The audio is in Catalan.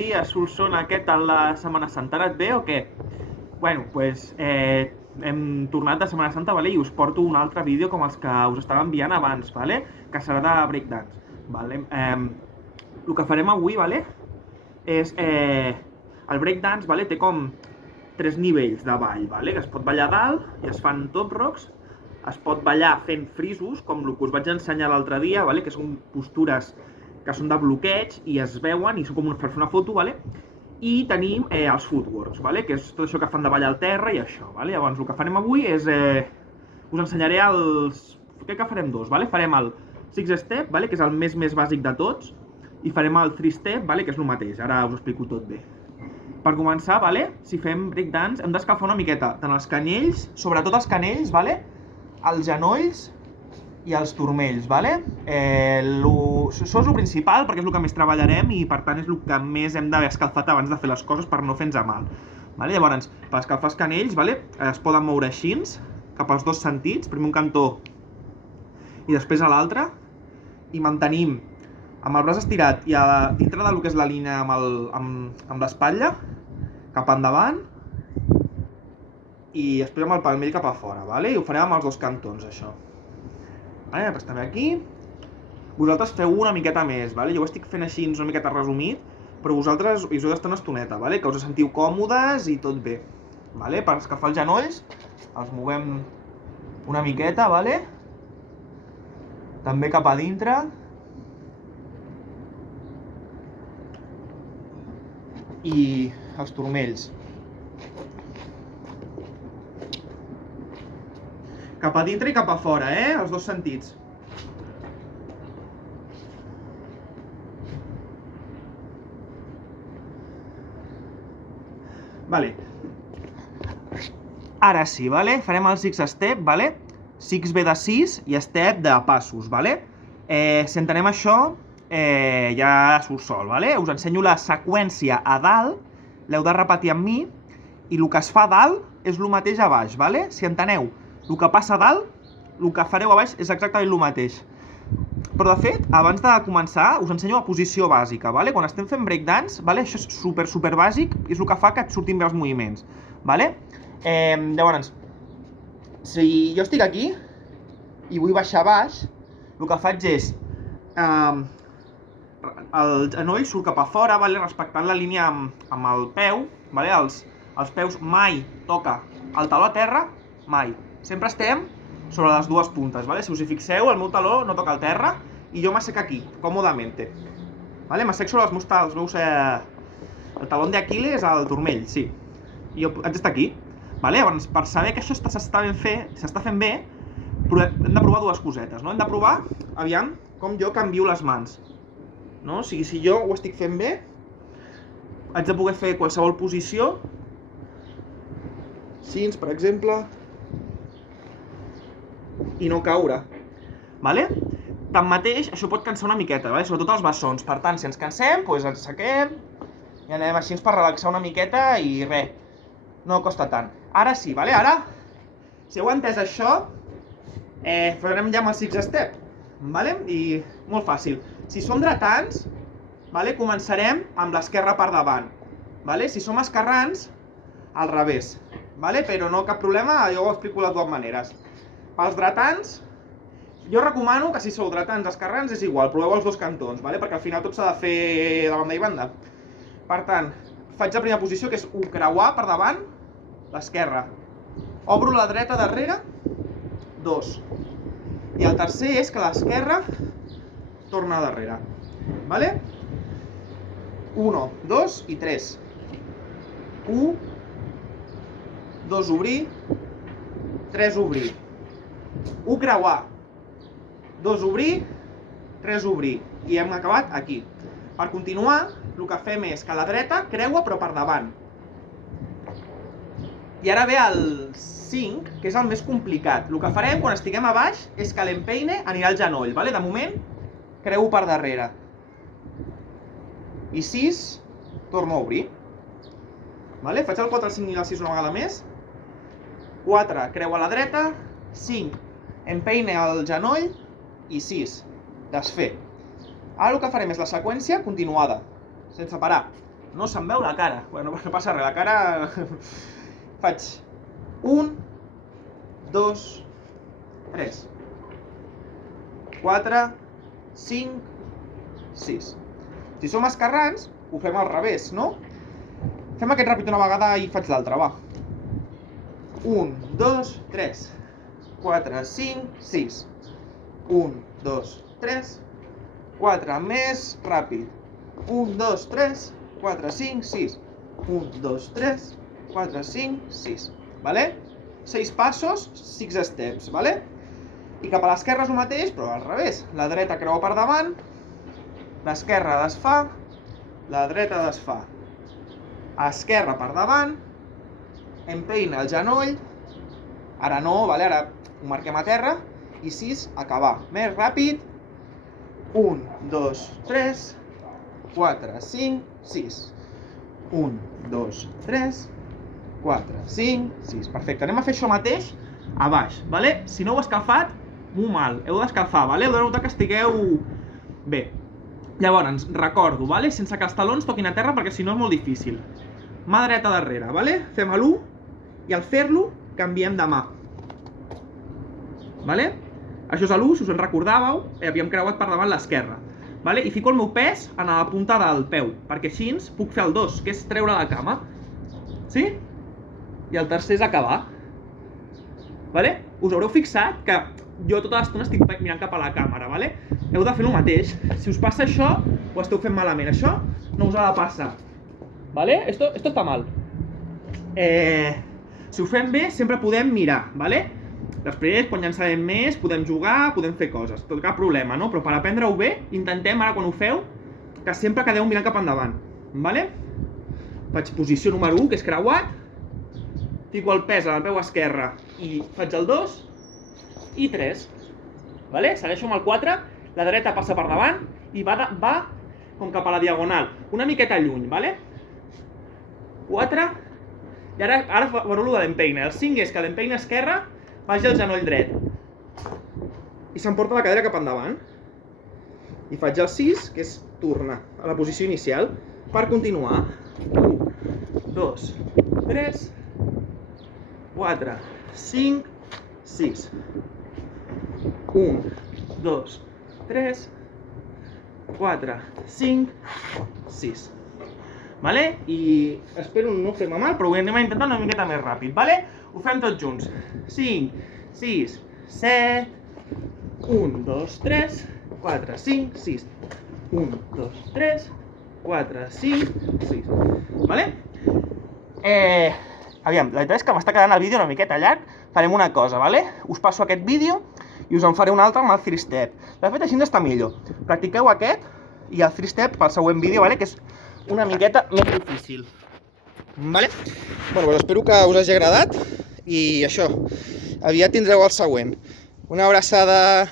dia, Solsona, què tal la Setmana Santa? Ara et ve o què? Bueno, doncs hem tornat de Setmana Santa, vale? I us porto un altre vídeo com els que us estava enviant abans, vale? Que serà de breakdance. Vale? El que farem avui, vale? És el breakdance, vale? Té com 3 nivells de ball, vale? Que es pot ballar a dalt i es fan top rocks. Es pot ballar fent frisos, com el que us vaig ensenyar l'altre dia, vale? Que són postures que són de bloqueig i es veuen i són com per fer una foto, vale? I tenim els footworks, vale? Que és tot això que fan de ballar al terra i això, vale? Llavors el que farem avui és us ensenyaré els... Crec que farem dos, vale? Farem el 6 step, vale? Que és el més bàsic de tots, i farem el 3 step, vale? Que és el mateix, ara us ho explico tot bé. Per començar, vale? Si fem breakdance hem d'escalfar una miqueta tant els canells, sobretot els canells, vale? Els genolls i els turmells, vale? Això és el principal perquè és el que més treballarem i per tant és el que més hem d'haver escalfat abans de fer les coses per no fer-nos mal. Vale? Llavors, per escalfar els canells, vale? Es poden moure així, cap als dos sentits, primer un cantó i després a l'altre, i mantenim amb el braç estirat i dintre del que és la línia amb l'espatlla, cap endavant, i després amb el palmell cap a fora, vale? I ho farem amb els dos cantons, això. Vale, després també aquí. Vosaltres feu una miqueta més, vale? Jo ho estic fent així una miqueta resumit, però vosaltres us heu d'estar una estoneta, vale? Que us sentiu còmodes i tot bé. Vale? Per escalfar els genolls, els movem una miqueta, vale? També cap a dintre. I els turmells. Cap a dintre i cap a fora, els dos sentits. Vale. Ara sí, vale? Farem el 6 step, vale? 6 ve de 6 i step de passos, vale? Si entenem això, ja surt sol, vale? Us ensenyo la seqüència a dalt, l'heu de repetir amb mi, i el que es fa a dalt és el mateix a baix, vale? Si enteneu el que passa a dalt, el que fareu a baix és exactament el mateix. Però de fet, abans de començar, us ensenyo la posició bàsica, vale? Quan estem fent breakdance, vale? Això és super bàsic, és el que fa que et surtin bé els moviments, vale? Llavors, si jo estic aquí i vull baixar baix, el que faig és el genoll surt cap a fora, vale? Respectant la línia amb el peu, vale? Els peus mai toca el taló a terra, mai. Sempre estem sobre les dues puntes, vale? Si us hi fixeu, el meu taló no toca el terra i jo m'assec aquí, còmodamente. Vale? M'assec sobre els meus el talón d'Aquiles, el turmell, sí. I jo haig d'estar aquí. Vale? Llavors, per saber que això s'està fent bé, hem de provar dues cosetes, no? Hem de provar, aviam, com jo canvio les mans. No? O sigui, si jo ho estic fent bé, haig de poder fer qualsevol posició. Així, per exemple, i no caure, vale? Tanmateix, això pot cansar una miqueta, vale? Sobretot els bessons. Per tant, si ens cansem, doncs ens assequem i anem així per relaxar una miqueta i res, no costa tant. Ara sí, vale? Ara, si heu entès això, farem ja amb el 6 step, vale? I molt fàcil. Si som dretans, vale? Començarem amb l'esquerra per davant, vale? Si som esquerrans, al revés, vale? Però no cap problema, jo ho explico de dues maneres. Pels dretans, jo recomano que si sou dretans esquerrans és igual, proveu els dos cantons, vale? Perquè al final tot s'ha de fer de banda i banda. Per tant, faig la primera posició, que és un creuar per davant, l'esquerra. Obro la dreta darrere, 2. I el tercer és que l'esquerra torna darrere. Vale? 1, 2 i 3. 1, 2 obrir, 3 obrir. 1 creuar, 2 obrir, 3 obrir, i hem acabat aquí. Per continuar, el que fem és que la dreta creua però per davant. I ara ve el 5, que és el més complicat. El que farem quan estiguem a baix és que l'empeine anirà al genoll, vale? De moment, creu per darrere. I 6, torno a obrir. Vale? Faig el 4, el 5 i el 6 una vegada més. 4, creu a la dreta. 5, empeine el genoll, i 6, desfer. Ara el que farem és la seqüència continuada, sense parar. No se'm veu la cara. Bueno, no passa res, la cara... Faig 1, 2, 3, 4, 5, 6. Si som esquerrans, ho fem al revés, no? Fem aquest ràpid una vegada i faig l'altra, va. 1, 2, 3, 4, 5, 6. 1, 2, 3, 4, més ràpid. 1, 2, 3, 4, 5, 6. 1, 2, 3, 4, 5, 6. Vale? 6 passos, 6 steps, vale? I cap a l'esquerra és el mateix, però al revés. La dreta creua per davant, l'esquerra desfà, la dreta desfà. Esquerra per davant, empeina el genoll, ara no, vale? Ara ho marquem a terra, i 6, acabar. Més ràpid, 1, 2, 3, 4, 5, 6. 1, 2, 3, 4, 5, 6. Perfecte, anem a fer això mateix a baix, vale? Si no heu escalfat, molt mal, heu d'escalfar, vale? Heu de notar que estigueu bé. Llavors, recordo, vale? Sense que els talons toquin a terra perquè si no és molt difícil. Mà dreta darrere, vale? Fem l'1 i al fer-lo canviem de mà. Vale? Això és l'1, si us en recordàveu, havíem creuat per davant l'esquerra. Vale? I fico el meu pes en la punta del peu, perquè així puc fer el 2, que és treure la cama. Sí? I el tercer és acabar. Vale? Us haureu fixat que jo tota l'estona estic mirant cap a la càmera, vale? Heu de fer el mateix. Si us passa això, ho esteu fent malament. Això no us ha de passar. Vale? Esto està mal. Si ho fem bé, sempre podem mirar, vale? Després, quan ja en sabem més, podem jugar, podem fer coses. Tot cap problema, no? Però per aprendre-ho bé, intentem, ara quan ho feu, que sempre quedeu mirant cap endavant. Vale? Faig posició número 1, que és creuat. Fico el pes al peu esquerre i faig el 2 i 3. Vale? Segueixo amb el 4, la dreta passa per davant i va com cap a la diagonal, una miqueta lluny, vale? 4, i ara veureu lo de l'empeina. El 5 és que l'empeina esquerra vagi al genoll dret i s'emporta la cadera cap endavant. I faig el 6, que és tornar a la posició inicial per continuar. 1, 2, 3, 4, 5, 6. 1, 2, 3, 4, 5, 6. Vale? I espero no fer-me mal, però ho anem a intentar una miqueta més ràpid, vale? Ho fem tots junts. 5, 6, 7, 1, 2, 3, 4, 5, 6. 1, 2, 3, 4, 5, 6. Vale? Aviam, la veritat és que m'està quedant el vídeo una miqueta llarg. Farem una cosa, vale? Us passo aquest vídeo i us en faré un altre amb el 3 step. De fet, així està millor. Practiqueu aquest i el 3 step pel següent vídeo, vale? Que és una miqueta més difícil. Vale? Bueno, doncs espero que us hagi agradat i això, aviat tindreu el següent. Una abraçada!